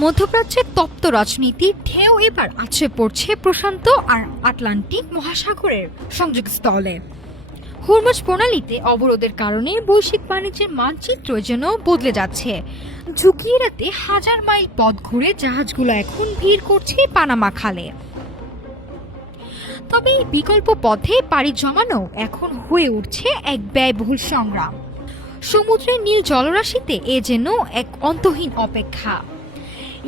মধ্যপ্রাচ্যের তপ্ত রাজনীতির ঢেউ এবার আছড়ে পড়ছে প্রশান্ত আর আটলান্টিক মহাসাগরের সংযোগস্থলে। হরমুজ প্রণালীতে অবরোধের কারণে বৈশ্বিক বাণিজ্যের মানচিত্র যেন বদলে যাচ্ছে। ঝুঁকি এড়াতে হাজার মাইল পথ ঘুরে জাহাজগুলো এখন ভিড় করছে পানামা খালে। তবে এই বিকল্প পথে পাড়ি জমানো এখন হয়ে উঠছে এক ব্যয়বহুল সংগ্রাম। সমুদ্রের নীল জলরাশিতে এ যেন এক অন্তহীন অপেক্ষা।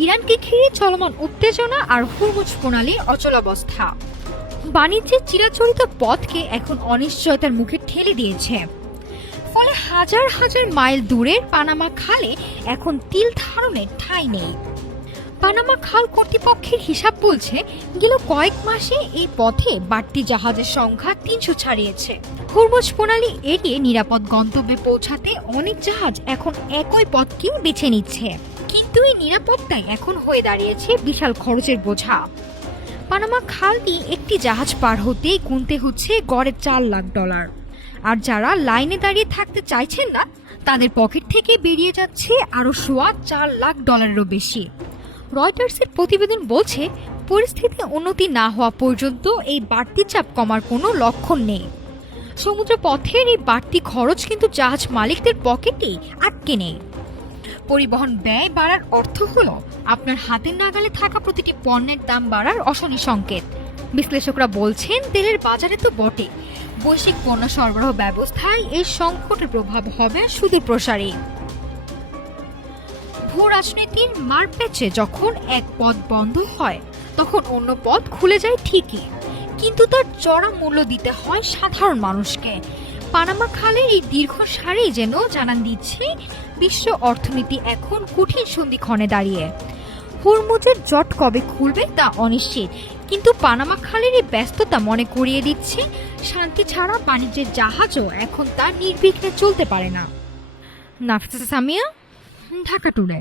ইরানকে ঘিরে চলমান উত্তেজনা আর হরমুজ প্রণালীর অচলাবস্থা বাণিজ্যের চিরাচরিত পথকে এখন অনিশ্চয়তার মুখে ঠেলে দিয়েছে। ফলে হাজার হাজার মাইল দূরের পানামা খালে এখন তিল ধারণের ঠাঁই নেই। পানামা খাল কর্তৃপক্ষের হিসাব বলছে গেল কয়েক মাসে এই পথে বাড়তি জাহাজের সংখ্যা ৩০০ ছাড়িয়েছে। হরমুজ প্রণালী এড়িয়ে নিরাপদ গন্তব্যে পৌঁছাতে অনেক জাহাজ এখন একই পথকে বেছে নিচ্ছে, কিন্তু এই নিরাপত্তাই এখন হয়ে দাঁড়িয়েছে বিশাল খরচের বোঝা। পানামা খাল দিয়ে একটি জাহাজ পার হতেই গুনতে হচ্ছে গড়ে $4 লাখ, আর যারা লাইনে দাঁড়িয়ে থাকতে চাইছেন না তাদের পকেট থেকে বেরিয়ে যাচ্ছে আরও সোয়া $4 লাখ বেশি। রয়টার্সের প্রতিবেদন বলছে পরিস্থিতি উন্নতি না হওয়া পর্যন্ত এই বাড়তি চাপ কমার কোনো লক্ষণ নেই। সমুদ্র পথের এই বাড়তি খরচ কিন্তু জাহাজ মালিকদের পকেটেই আটকে নেই। পরিবহন ব্যয় বাড়ার অর্থ হলো আপনার হাতের নাগালে থাকা প্রতিটি পণ্যের দাম বাড়ার অশনি সংকেত। বিশ্লেষকরা বলছেন তেলের বাজারে তো বটে, বৈশ্বিক পণ্য সরবরাহ ব্যবস্থায় এই সংকটের প্রভাব হবে সুদূর প্রসারী। ভূ রাজনীতির মারপ্যাচে যখন এক পথ বন্ধ হয় তখন অন্য পথ খুলে যায় ঠিকই, কিন্তু তার চড়া মূল্য দিতে হয় সাধারণ মানুষকে। পানামা খালের এই দীর্ঘ সারি যেন জানান দিচ্ছে বিশ্ব অর্থনীতি এখন কঠিন সন্ধিক্ষণে দাঁড়িয়ে। হরমুজের জট কবে খুলবে তা অনিশ্চিত, কিন্তু পানামা খালের এই ব্যস্ততা মনে করিয়ে দিচ্ছে শান্তি ছাড়া বাণিজ্যের জাহাজও এখন তা নির্বিঘ্নে চলতে পারে না। নাফিসা সামিয়া, ঢাকা টুডে।